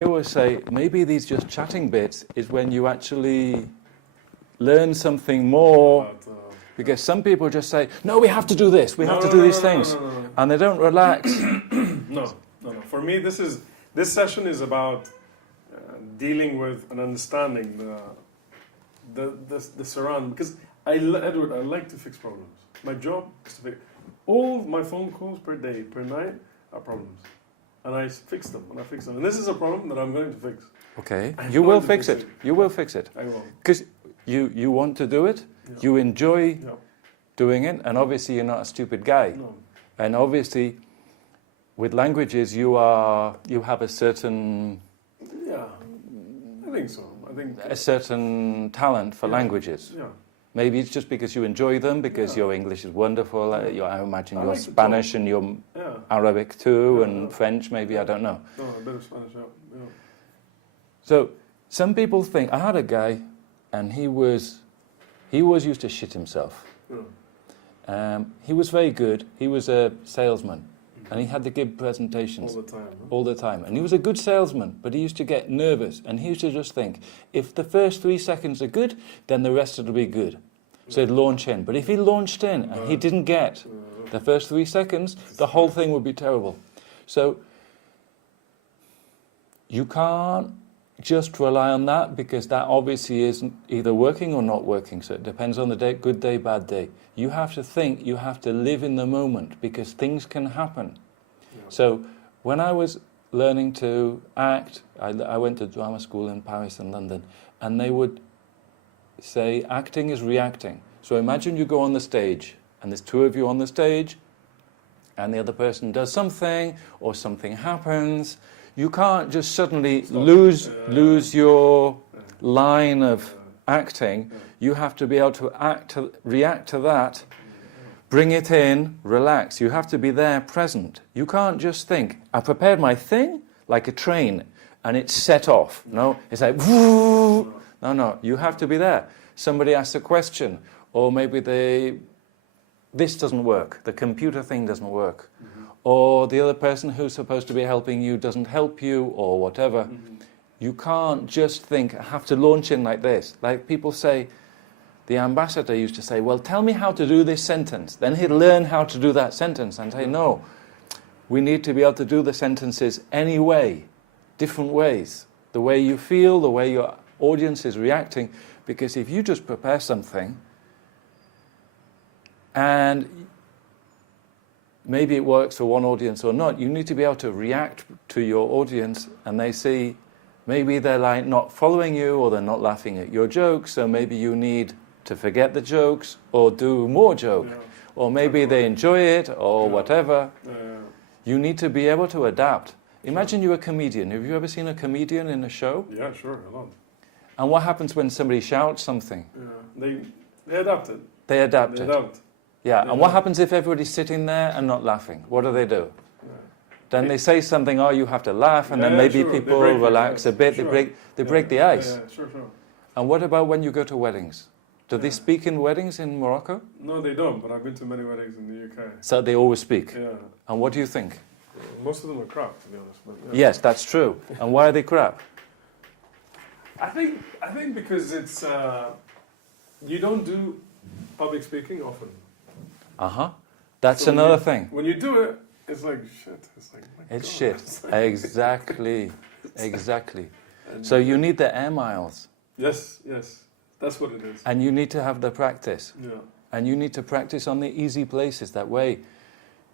I always say maybe these just chatting bits is when you actually learn something more, because some people just say, no, we have to do this, we have to do these things, and they don't relax. No. For me, this session is about dealing with and understanding the surrounding, because Edward, I like to fix problems. My job is to fix. All my phone calls per day, per night, are problems. And I fix them, And this is a problem that I'm going to fix. Okay, you will fix it. You will fix it. I will. Because you want to do it, you enjoy doing it, and obviously you're not a stupid guy. No. And obviously, with languages, you have a certain... Yeah, I think so. A certain talent for languages. Yeah. Maybe it's just because you enjoy them, because your English is wonderful. I imagine your Spanish and your Arabic too, and French maybe, I don't know. No, a bit of Spanish, yeah. So, some people think, I had a guy, and he was used to shit himself. Yeah. He was very good. He was a salesman, and he had to give presentations all the time. And he was a good salesman, but he used to get nervous, and he used to just think, if the first 3 seconds are good, then the rest will be good. So he'd launch in. But if he launched in and he didn't get the first 3 seconds, the whole thing would be terrible. So you can't just rely on that, because that obviously isn't either working or not working. So it depends on the day, good day, bad day. You have to think, you have to live in the moment, because things can happen. Yeah. So when I was learning to act, I went to drama school in Paris and London, and they would say acting is reacting. So imagine you go on the stage, and there's 2 of you on the stage, and the other person does something, or something happens. You can't just suddenly lose your line of acting. You have to be able to react to that, bring it in, relax. You have to be there, present. You can't just think, I prepared my thing like a train, and it's set off. No, it's like, whoo. No, you have to be there. Somebody asks a question, or maybe this doesn't work, the computer thing doesn't work. Or the other person who's supposed to be helping you doesn't help you, or whatever. You can't just think, I have to launch in like this. Like people say, the ambassador used to say, well, tell me how to do this sentence. Then he'd learn how to do that sentence and say, no, we need to be able to do the sentences any way, different ways. The way you feel, the way your audience is reacting. Because if you just prepare something, and maybe it works for one audience or not, you need to be able to react to your audience, and they see maybe they're like not following you, or they're not laughing at your jokes, so maybe you need to forget the jokes or do more joke, or maybe they enjoy it or whatever. You need to be able to adapt. Imagine you're a comedian. Have you ever seen a comedian in a show? Yeah, sure, a lot. And what happens when somebody shouts something? They adapt it. They adapt it. Yeah, and what happens if everybody's sitting there and not laughing? What do? Then they say something, oh, you have to laugh, and then maybe people relax a bit, they break the ice. Yeah, sure. And what about when you go to weddings? Do they speak in weddings in Morocco? No, they don't, but I've been to many weddings in the UK. So they always speak? Yeah. And what do you think? Most of them are crap, to be honest. But, Yes, that's true. And why are they crap? I think because it's, you don't do public speaking often. That's so another thing. When you do it, it's like shit. It's like, it's shit. It's like exactly. So you need the air miles. Yes, that's what it is. And you need to have the practice. Yeah. And you need to practice on the easy places. That way,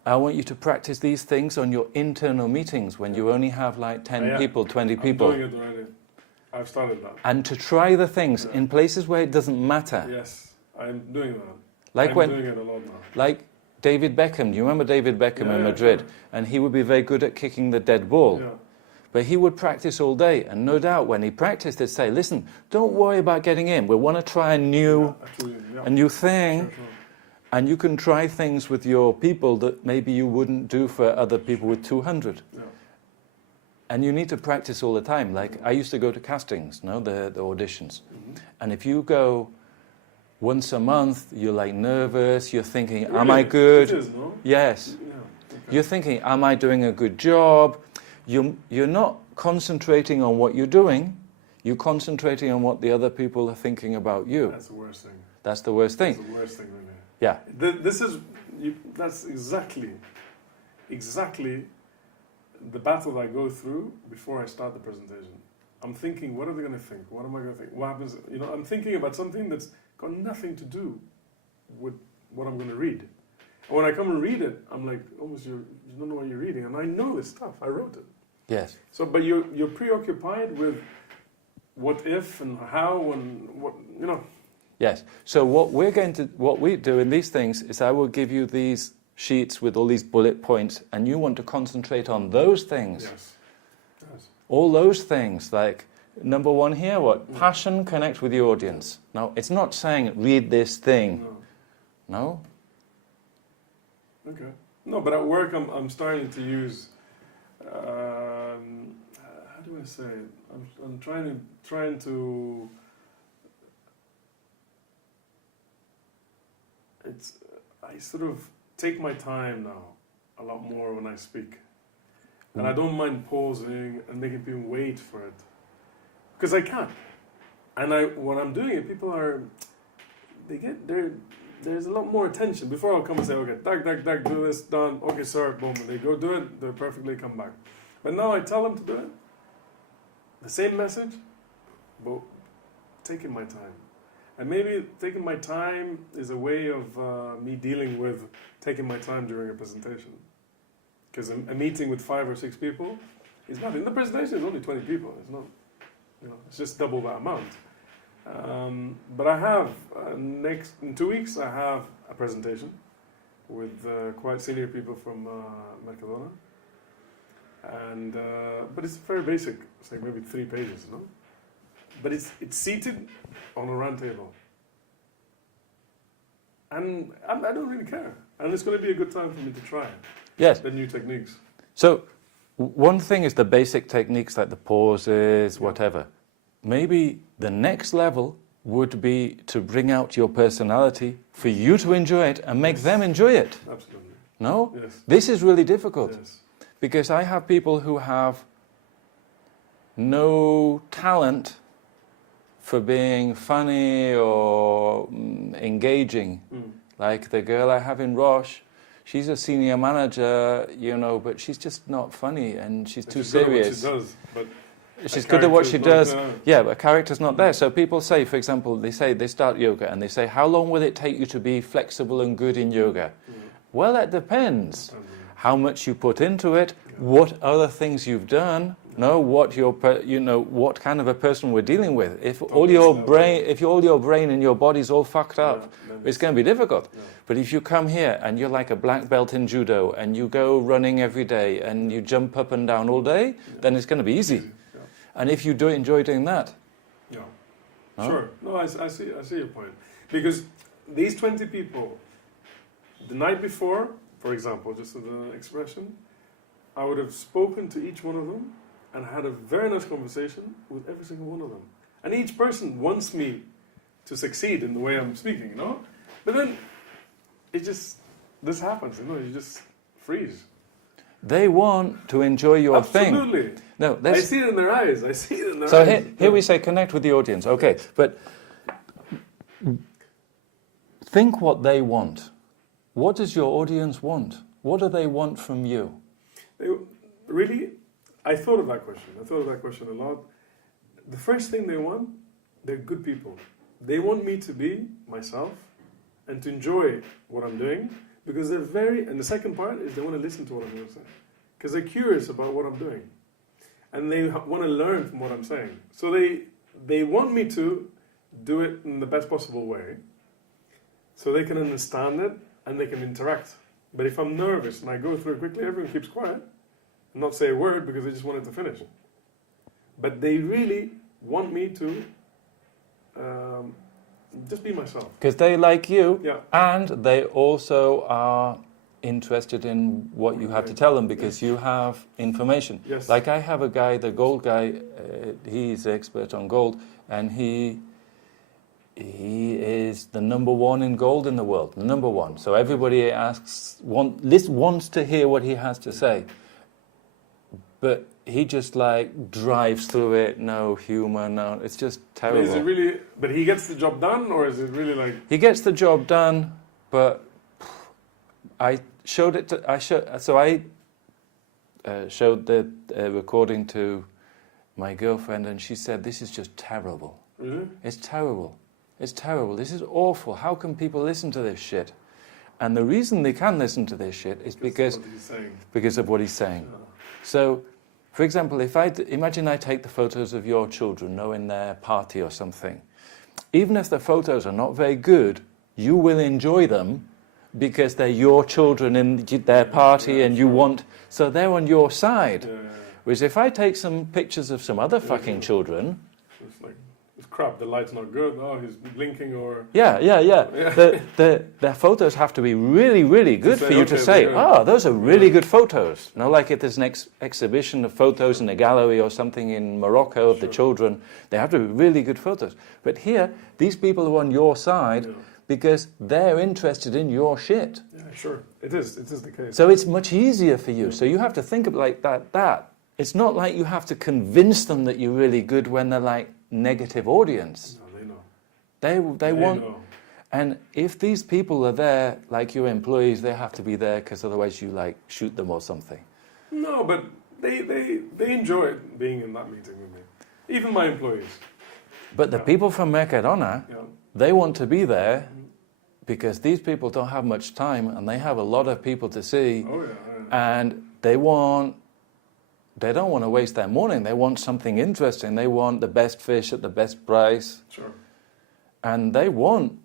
I want you to practice these things on your internal meetings when you only have like 10 people, 20 people. I'm doing it already. I've started that. And to try the things in places where it doesn't matter. Yes, I'm doing that. Like I'm doing it a lot now. Like David Beckham. Do you remember David Beckham in Madrid? Sure. And he would be very good at kicking the dead ball. Yeah. But he would practice all day. And no doubt when he practiced, they'd say, listen, don't worry about getting in. We want to try a new thing. Sure. And you can try things with your people that maybe you wouldn't do for other people with 200. Yeah. And you need to practice all the time. Like I used to go to castings, the auditions. And if you go once a month, you're like nervous, you're thinking, am I good? It is, no? Yes. Yeah. Okay. You're thinking, am I doing a good job? You're not concentrating on what you're doing, you're concentrating on what the other people are thinking about you. That's the worst thing. That's the worst thing. That's the worst thing, really. Yeah. That's exactly the battle I go through before I start the presentation. I'm thinking, what are they going to think? What am I going to think? What happens? You know, I'm thinking about something that's got nothing to do with what I'm going to read. And when I come and read it, I'm like, almost you don't know what you're reading, and I know this stuff. I wrote it. Yes. So, but you're preoccupied with what if and how and what, you know. Yes. So what we do in these things is I will give you these sheets with all these bullet points, and you want to concentrate on those things. Yes. Yes. All those things, like number one here, what? Passion, connect with the audience. Now, it's not saying read this thing. No? Okay. No, but at work I'm starting to use, how do I say it? I'm trying to, I sort of take my time now a lot more when I speak. And I don't mind pausing and making people wait for it. Because I can. And when I'm doing it, people are, there's a lot more attention. Before I'll come and say, okay, dag, do this, done, okay, sir, boom, and they go do it, they perfectly come back. But now I tell them to do it, the same message, but taking my time. And maybe taking my time is a way of me dealing with taking my time during a presentation. Because a meeting with 5 or 6 people is nothing. The presentation is only 20 people. It's not, you know, it's just double that amount. But I have, in 2 weeks, I have a presentation with quite senior people from Mercadona. And, but it's very basic. It's like maybe 3 pages, you know? But it's seated on a round table. And I don't really care. And it's going to be a good time for me to try Yes. the new techniques. So one thing is the basic techniques like the pauses, whatever. Maybe the next level would be to bring out your personality for you to enjoy it and make them enjoy it. Absolutely. No? Yes. This is really difficult. Yes. Because I have people who have no talent for being funny or engaging. Like the girl I have in Roche, she's a senior manager, you know, but she's just not funny and she's too serious. Good at what she does, but she's good at what she does. There. Yeah, but character's not there. So people say, for example, they start yoga and they say, how long will it take you to be flexible and good in yoga? Well, it depends. How much you put into it, what other things you've done, what kind of a person we're dealing with. If all your brain and your body's all fucked up, it's going to be difficult. But if you come here and you're like a black belt in judo and you go running every day and you jump up and down all day, then it's going to be easy. And if you enjoy doing that, sure. No, I see your point. Because these 20 people, the night before, for example, just as an expression, I would have spoken to each one of them and had a very nice conversation with every single one of them. And each person wants me to succeed in the way I'm speaking, you know? But then, this happens, you know, you just freeze. They want to enjoy your thing. Absolutely. No, I see it in their eyes. So So here we say connect with the audience. Okay, but think what they want. What does your audience want? What do they want from you? Really, I thought of that question a lot. The first thing they want, they're good people. They want me to be myself and to enjoy what I'm doing because and the second part is they want to listen to what I'm going to say because they're curious about what I'm doing and they want to learn from what I'm saying. So they want me to do it in the best possible way so they can understand it and they can interact. But if I'm nervous and I go through it quickly, everyone keeps quiet and not say a word because they just want it to finish. But they really want me to just be myself. Because they like you, Yeah. and they also are interested in what you have to tell them because you have information. Yes. Like I have a guy, the gold guy, he's expert on gold, and he is the number 1 in gold in the world, number 1. So everybody wants to hear what he has to say. But he just like drives through it, no humor, no, it's just terrible. Is it really? But he gets the job done, or is it really like? He gets the job done, but I showed it to, I showed the recording to my girlfriend, and she said, "This is just terrible. Really? It's terrible. It's terrible. This is awful. How can people listen to this shit?" And the reason they can listen to this shit is because of what he's saying. Yeah. So, for example, if imagine I take the photos of your children, in their party or something. Even if the photos are not very good, you will enjoy them because they're your children in their party, and you want, so they're on your side. Yeah. Whereas if I take some pictures of some other fucking children, It's like, it's crap. The light's not good. Oh, he's blinking, or yeah. The photos have to be really, really good for you to say, "Oh, those are really good photos." Like if there's an exhibition of photos in a gallery or something in Morocco of the children, they have to be really good photos. But here, these people are on your side because they're interested in your shit. Yeah, sure. It is the case. So it's much easier for you. So you have to think of like that. It's not like you have to convince them that you're really good when they're like negative audience. No, they know. They want. know. And if these people are there, like your employees, they have to be there because otherwise you like shoot them or something. No, but they enjoy being in that meeting with me. Even my employees. But the people from Mercadona, they want to be there because these people don't have much time and they have a lot of people to see. Oh, yeah. And they don't want to waste their morning. They want something interesting. They want the best fish at the best price. Sure. And they want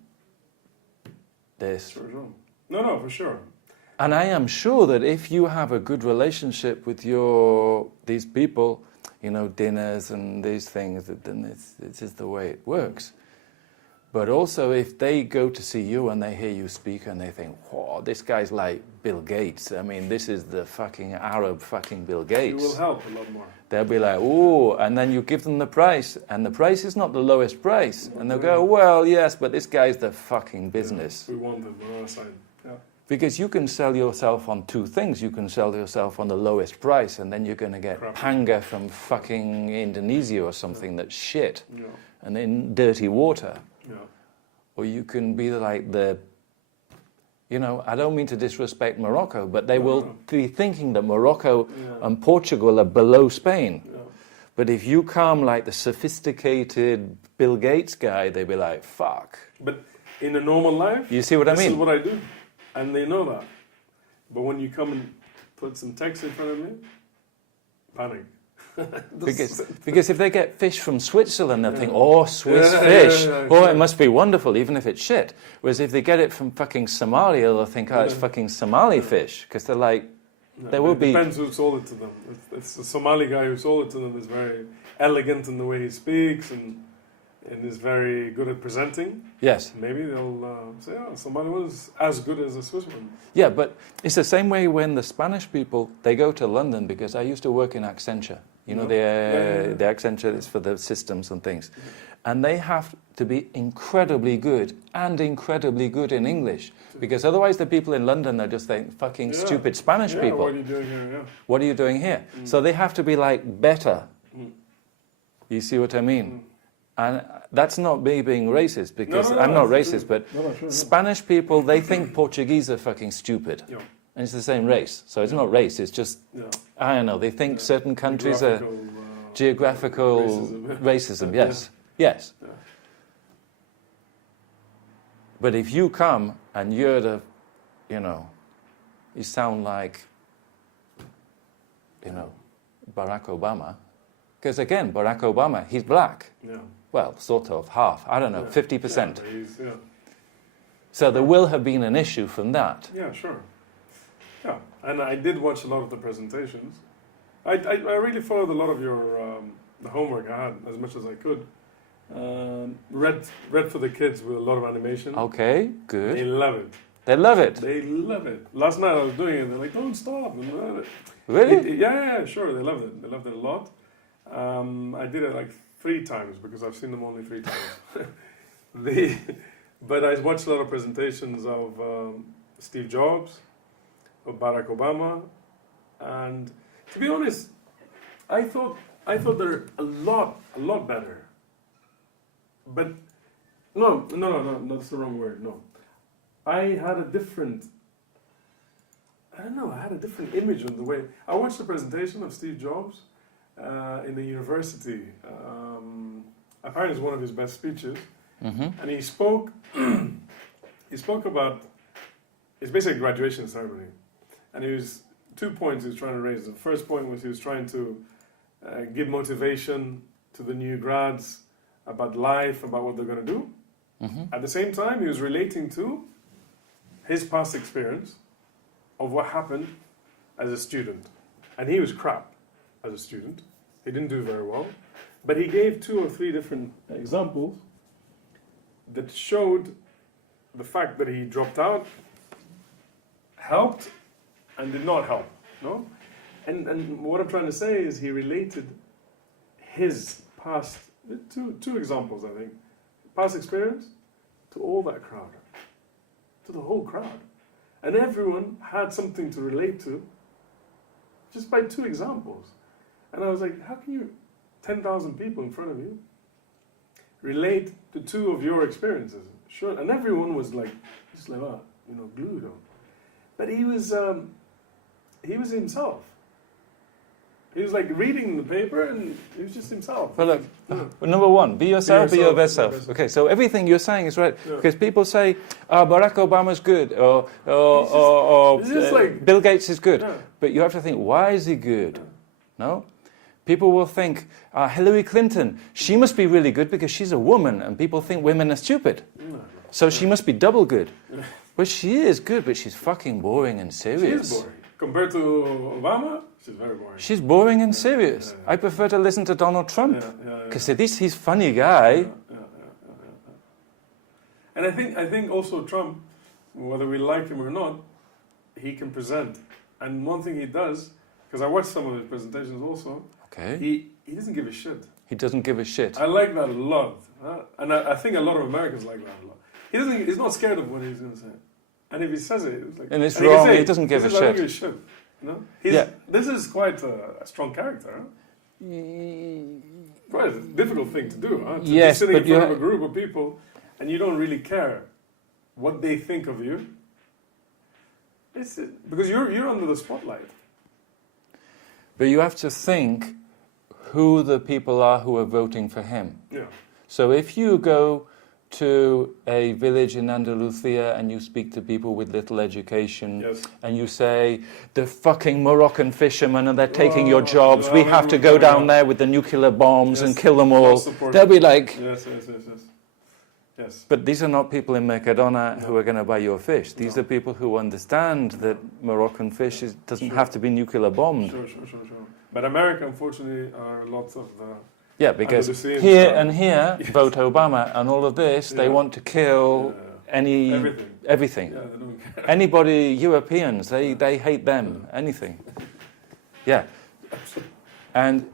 this. Sure. No, for sure. And I am sure that if you have a good relationship with these people, dinners and these things, then this is the way it works. But also if they go to see you and they hear you speak and they think, "Whoa, this guy's like Bill Gates. I mean, this is the fucking Arab fucking Bill Gates." You will help a lot more. They'll be like, "Ooh," and then you give them the price, and the price is not the lowest price. And they'll go, "Well, yes, but this guy's the fucking business." Yeah, we want them on our side. Yeah. Because you can sell yourself on two things. You can sell yourself on the lowest price, and then you're going to get panga from fucking Indonesia or something that's shit, and in dirty water. Yeah. Or you can be like I don't mean to disrespect Morocco, but they will be thinking that Morocco and Portugal are below Spain. Yeah. But if you come like the sophisticated Bill Gates guy, they'll be like, "Fuck." But in a normal life, you see what I mean? This is what I do. And they know that. But when you come and put some text in front of me, panic. Because if they get fish from Switzerland, they'll think, "Oh, Swiss fish. It must be wonderful, even if it's shit." Whereas if they get it from fucking Somalia, they'll think, "Oh, it's fucking Somali fish." Because they're like, It depends who sold it to them. It's the Somali guy who sold it to them is very elegant in the way he speaks and is very good at presenting. Yes. Maybe they'll say, "Oh, Somali one is as good as a Swiss one." Yeah, but it's the same way when the Spanish people, they go to London, because I used to work in Accenture. The Accenture is for the systems and things. And they have to be incredibly good in English. Because otherwise the people in London are just like fucking stupid Spanish people. What are you doing here? What are you doing here? So they have to be like better. You see what I mean? And that's not me being racist, because I'm not racist, but Spanish people, they think Portuguese are fucking stupid. Yeah. And it's the same race. So it's not race, it's just, I don't know, they think certain countries are geographical racism. Yes. Yes. Yeah. But if you come and you're you sound like, Barack Obama, because again, Barack Obama, he's black. Yeah. Well, sort of, half, I don't know, 50%. Yeah. So there will have been an issue from that. Yeah, sure. Yeah, and I did watch a lot of the presentations. I really followed a lot of your the homework I had as much as I could. Read for the kids with a lot of animation. Okay, good. They love it. They love it. They love it. Last night I was doing it. They're like, "Don't stop!" Really? Yeah, sure. They loved it. They loved it a lot. I did it like 3 times because I've seen them only 3 times. But I watched a lot of presentations of Steve Jobs, of Barack Obama, and to be honest, I thought they're a lot better. But no, that's the wrong word. No, I had a different image on the way I watched the presentation of Steve Jobs in the university. Apparently, it's one of his best speeches, and he spoke. He spoke about it's basically a graduation ceremony, and he was 2 points he was trying to raise. The first point was he was trying to give motivation to the new grads about life, about what they're going to do. At the same time, he was relating to his past experience of what happened as a student. And he was crap as a student. He didn't do very well. But he gave 2 or 3 different examples that showed the fact that he dropped out, helped, and did not help. No? And what I'm trying to say is he related his past, two examples, I think, past experience to all that crowd, to the whole crowd. And everyone had something to relate to just by 2 examples. And I was like, how can you, 10,000 people in front of you, relate to 2 of your experiences? Sure. And everyone was like, just like, glued on. But he was himself. He was like reading the paper and he was just himself. Well, look, number one, be yourself, be your best self. Okay, so everything you're saying is right. Yeah. Because people say, Barack Obama's good, or Bill Gates is good. Yeah. But you have to think, why is he good? No? People will think, Hillary Clinton, she must be really good because she's a woman, and people think women are stupid. No. So she must be double good. Well, she is good, but she's fucking boring and serious. She is boring. Compared to Obama, she's very boring. She's boring and serious. Yeah. I prefer to listen to Donald Trump. Because Yeah. at least he's a funny guy. Yeah. And I think also Trump, whether we like him or not, he can present. And one thing he does, because I watched some of his presentations also, Okay. he doesn't give a shit. He doesn't give a shit. I like that a lot. And I think a lot of Americans like that a lot. He's not scared of what he's going to say. And if he says it, it's like... And it's wrong, he doesn't give a I don't shit. give a shit. You know? This is quite a strong character, huh? Quite a difficult thing to do, huh? To be sitting in front of a group of people and you don't really care what they think of you. Because you're under the spotlight. But you have to think who the people are who are voting for him. Yeah. So if you go to a village in Andalusia and you speak to people with little education, Yes. and you say, the fucking Moroccan fishermen and they're taking your jobs, we have to go down there with the nuclear bombs and kill them all. They'll be like... Yes. But these are not people in Mercadona who are going to buy your fish. These are people who understand that Moroccan fish doesn't have to be nuclear bombed. Sure. But America, unfortunately, are lots of the... Yeah, because here and here vote Obama, and all of this, they want to kill everything. Yeah, they don't care. Anybody, Europeans, they hate them, anything. Yeah. And,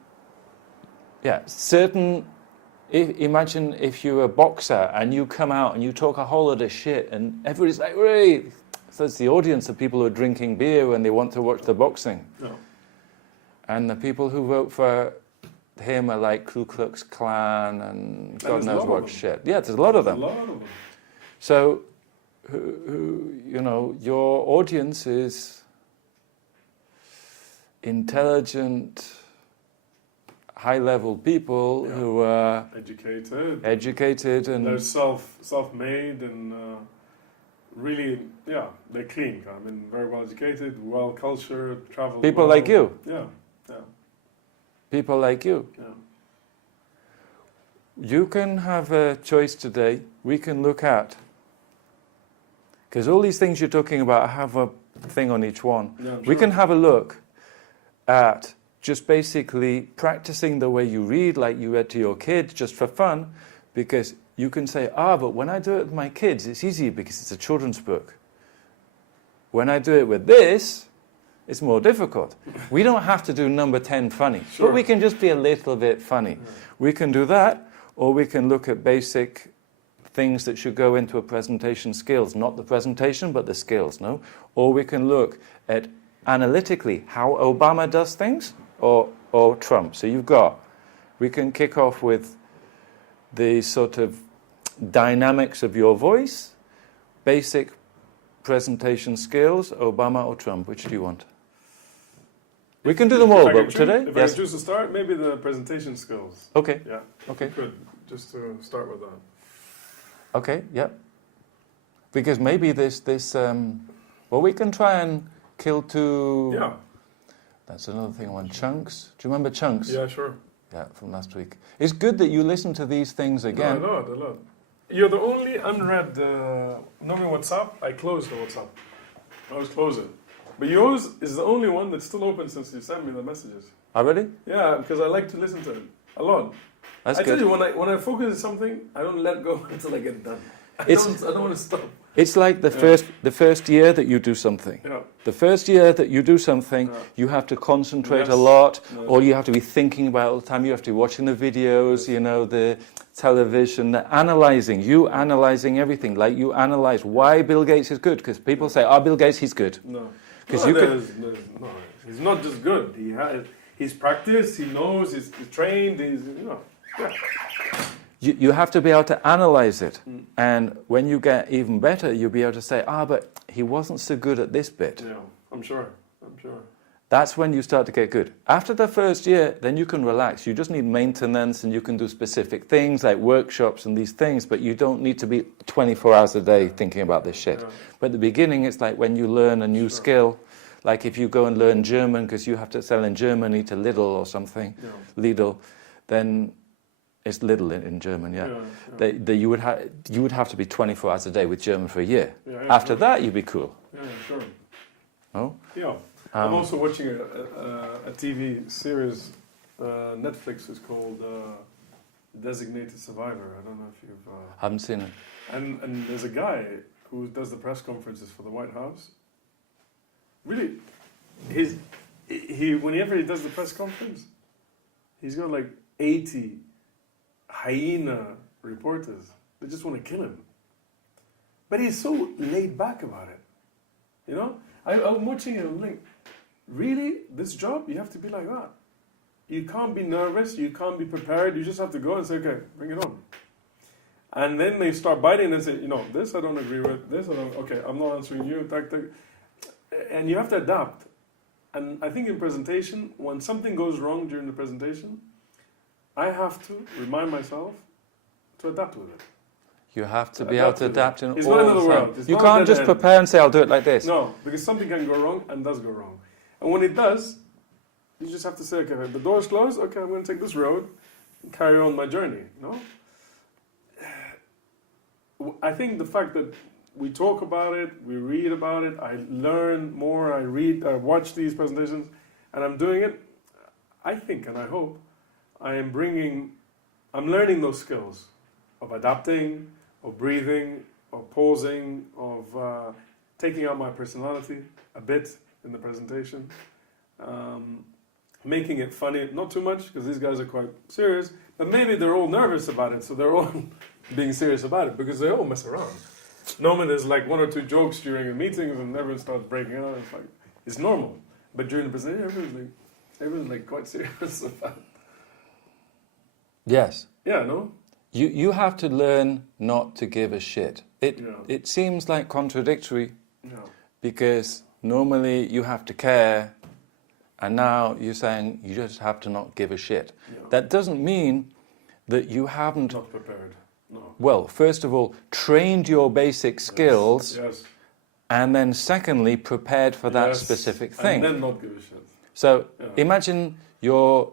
imagine if you're a boxer and you come out and you talk a whole lot of shit and everybody's like, "Hey!" So it's the audience of people who are drinking beer and they want to watch the boxing. No. And the people who vote for him are like Ku Klux Klan and God knows what shit. Yeah, there's a lot of them. So, your audience is intelligent, high-level people who are educated and they're self-made and really, they're clean. I mean, very well educated, well cultured, travel. People like you. Yeah. People like you. Yeah. You can have a choice today. We can look at, because all these things you're talking about, I have a thing on each one. Yeah, we can have a look at just basically practicing the way you read, like you read to your kids, just for fun, because you can say, but when I do it with my kids, it's easy because it's a children's book. When I do it with this, it's more difficult. We don't have to do number 10 funny, but we can just be a little bit funny. Yeah. We can do that, or we can look at basic things that should go into a presentation skills, not the presentation, but the skills, no? Or we can look at analytically how Obama does things, or trump. So we can kick off with the sort of dynamics of your voice, basic presentation skills, Obama or Trump. Which do you want? We can do them all, but today? If I choose to start, maybe the presentation skills. Okay. Yeah. Okay. Good. Just to start with that. Okay, yeah. Because maybe well, we can try and kill two... Yeah. That's another thing, one. Chunks. Do you remember Chunks? Yeah, sure. Yeah, from last week. It's good that you listen to these things again. No, a lot. You're the only unread... knowing WhatsApp, I closed the WhatsApp. I always close it. But yours is the only one that's still open since you sent me the messages. Oh, really? Yeah, because I like to listen to it a lot. That's I good. tell you, when I focus on something, I don't let go until I get done. I don't want to stop. It's like the first year that you do something. Yeah. The first year that you do something, you have to concentrate a lot, or you have to be thinking about it all the time. You have to be watching the videos, the television, analysing. You analysing everything. Like you analyse why Bill Gates is good. Because people say, Bill Gates, he's good. No. Because No, he's not just good. He's practiced, he knows, he's trained, yeah. You have to be able to analyse it. And when you get even better, you'll be able to say, but he wasn't so good at this bit. Yeah, I'm sure. That's when you start to get good. After the first year, then you can relax. You just need maintenance and you can do specific things like workshops and these things, but you don't need to be 24 hours a day thinking about this shit. Yeah. But at the beginning, it's like when you learn a new skill, like if you go and learn German because you have to sell in Germany to Lidl or something, Lidl, then it's Lidl in German, you would have to be 24 hours a day with German for a year. After that, you'd be cool. Yeah, sure. Oh? Yeah. I'm also watching a TV series, Netflix is called Designated Survivor. I don't know if you've... Haven't seen it. And there's a guy who does the press conferences for the White House. Really, whenever he does the press conference, he's got like 80 hyena reporters. They just want to kill him. But he's so laid back about it. I'm watching it, I'm like, really? This job? You have to be like that. You can't be nervous, you can't be prepared, you just have to go and say, okay, bring it on. And then they start biting and say, this I don't agree with, this I don't, okay, I'm not answering you, and you have to adapt. And I think in presentation, when something goes wrong during the presentation, I have to remind myself to adapt with it. You have to be able to adapt in all the time. It's not another world. You can't just prepare and say, I'll do it like this. No, because something can go wrong and does go wrong. And when it does, you just have to say, okay, the door's closed, okay, I'm going to take this road and carry on my journey. I think the fact that we talk about it, we read about it, I learn more, I watch these presentations, and I'm doing it, I think and I hope I'm learning those skills of adapting, of breathing, of pausing, of taking out my personality a bit in the presentation, making it funny, not too much, because these guys are quite serious, but maybe they're all nervous about it, so they're all being serious about it, because they all mess around. Normally there's like one or two jokes during the meetings and everyone starts breaking out, it's normal. But during the presentation, everyone's like quite serious about it. Yes. Yeah, no? You have to learn not to give a shit. It seems like contradictory because normally you have to care and now you're saying you just have to not give a shit. Yeah. That doesn't mean that you haven't... Not prepared, no. Well, first of all, trained your basic skills and then secondly, prepared for that specific thing. And then not give a shit. So imagine you're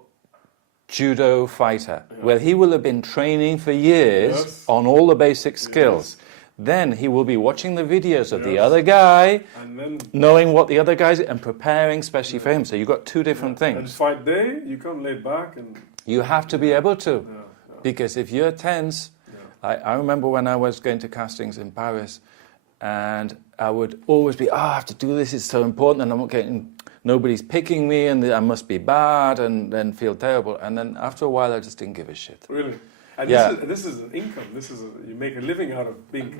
judo fighter. Yeah. Well, he will have been training for years on all the basic skills. Yes. Then he will be watching the videos of the other guy, and then, knowing what the other guy's and preparing especially for him. So you've got two different things. And fight day, you come laid back and... You have to be able to. Because if you're tense... I remember when I was going to castings in Paris and I would always be, I have to do this, it's so important, and I'm not getting... Nobody's picking me and I must be bad and then feel terrible. And then after a while, I just didn't give a shit. Really? And this is an income. You make a living out of being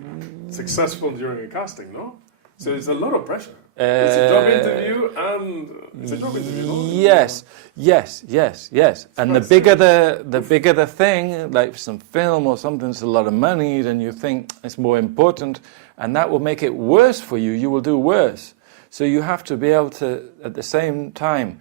successful during a casting, no? So it's a lot of pressure. It's a job interview and it's a job interview. No? Yes. And the bigger the thing, like some film or something, it's a lot of money, then you think it's more important, and that will make it worse for you. You will do worse. So you have to be able to, at the same time,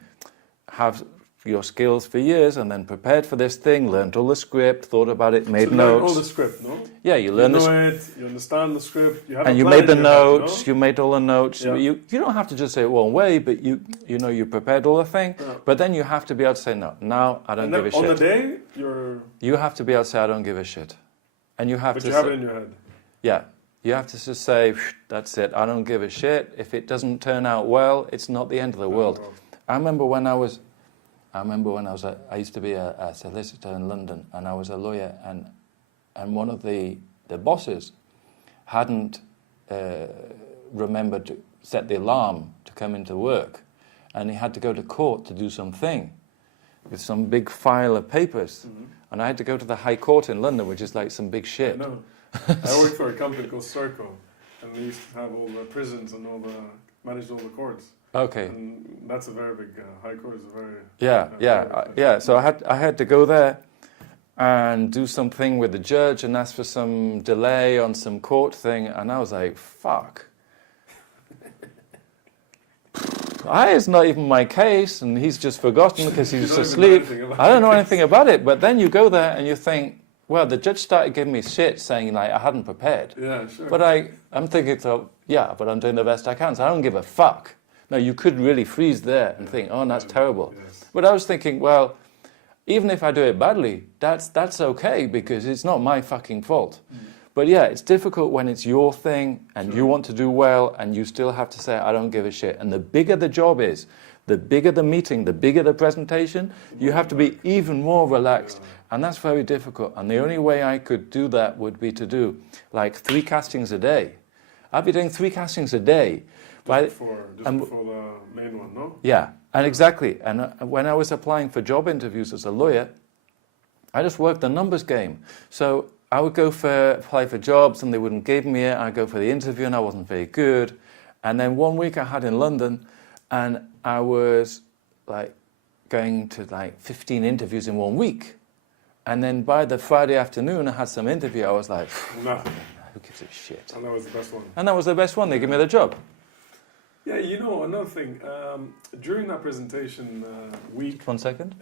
have your skills for years and then prepared for this thing, learned all the script, thought about it, made so notes. learn all the script, no? Yeah, you learn it, you understand the script, you have and a you plan made the in your head, notes, no? you made all the notes. Yeah. You don't have to just say it one way, but you prepared all the thing. Yeah. But then you have to be able to say, no, now I don't give a shit. On the day, You have to be able to say, I don't give a shit. And you have but to you have it in your head. Yeah. You have to just say, that's it, I don't give a shit. If it doesn't turn out well, it's not the end of the world. I remember when I used to be a solicitor in London, and I was a lawyer, and one of the bosses hadn't remembered to set the alarm to come into work, and he had to go to court to do something with some big file of papers, and I had to go to the High Court in London, which is like some big shit. I know. I worked for a company called Circle, and they used to have all the prisons and managed all the courts. Okay. And that's a very big High Court is a very So I had to go there and do something with the judge and ask for some delay on some court thing, and I was like, fuck. It's not even my case, and he's just forgotten because he's asleep. I don't know anything about it. But then you go there and you think, well, the judge started giving me shit, saying like I hadn't prepared. Yeah, sure. But I'm thinking, but I'm doing the best I can, so I don't give a fuck. No, you could really freeze there and think, oh, that's terrible. Yes. But I was thinking, well, even if I do it badly, that's okay because it's not my fucking fault. But yeah, it's difficult when it's your thing and you want to do well and you still have to say, I don't give a shit. And the bigger the job is, the bigger the meeting, the bigger the presentation, you have to be even more relaxed. And that's very difficult. And the only way I could do that would be to do like 3 castings a day. I'd be doing 3 castings a day. Just before the main one, no? Yeah, and exactly. And when I was applying for job interviews as a lawyer, I just worked the numbers game. So I would apply for jobs and they wouldn't give me it. I'd go for the interview and I wasn't very good. And then one week I had in London and I was like going to like 15 interviews in 1 week. And then by the Friday afternoon I had some interview. I was like, nothing. Who gives a shit? And that was the best one. And that was the best one. They gave me the job. Yeah, another thing. During that presentation week... 1 second.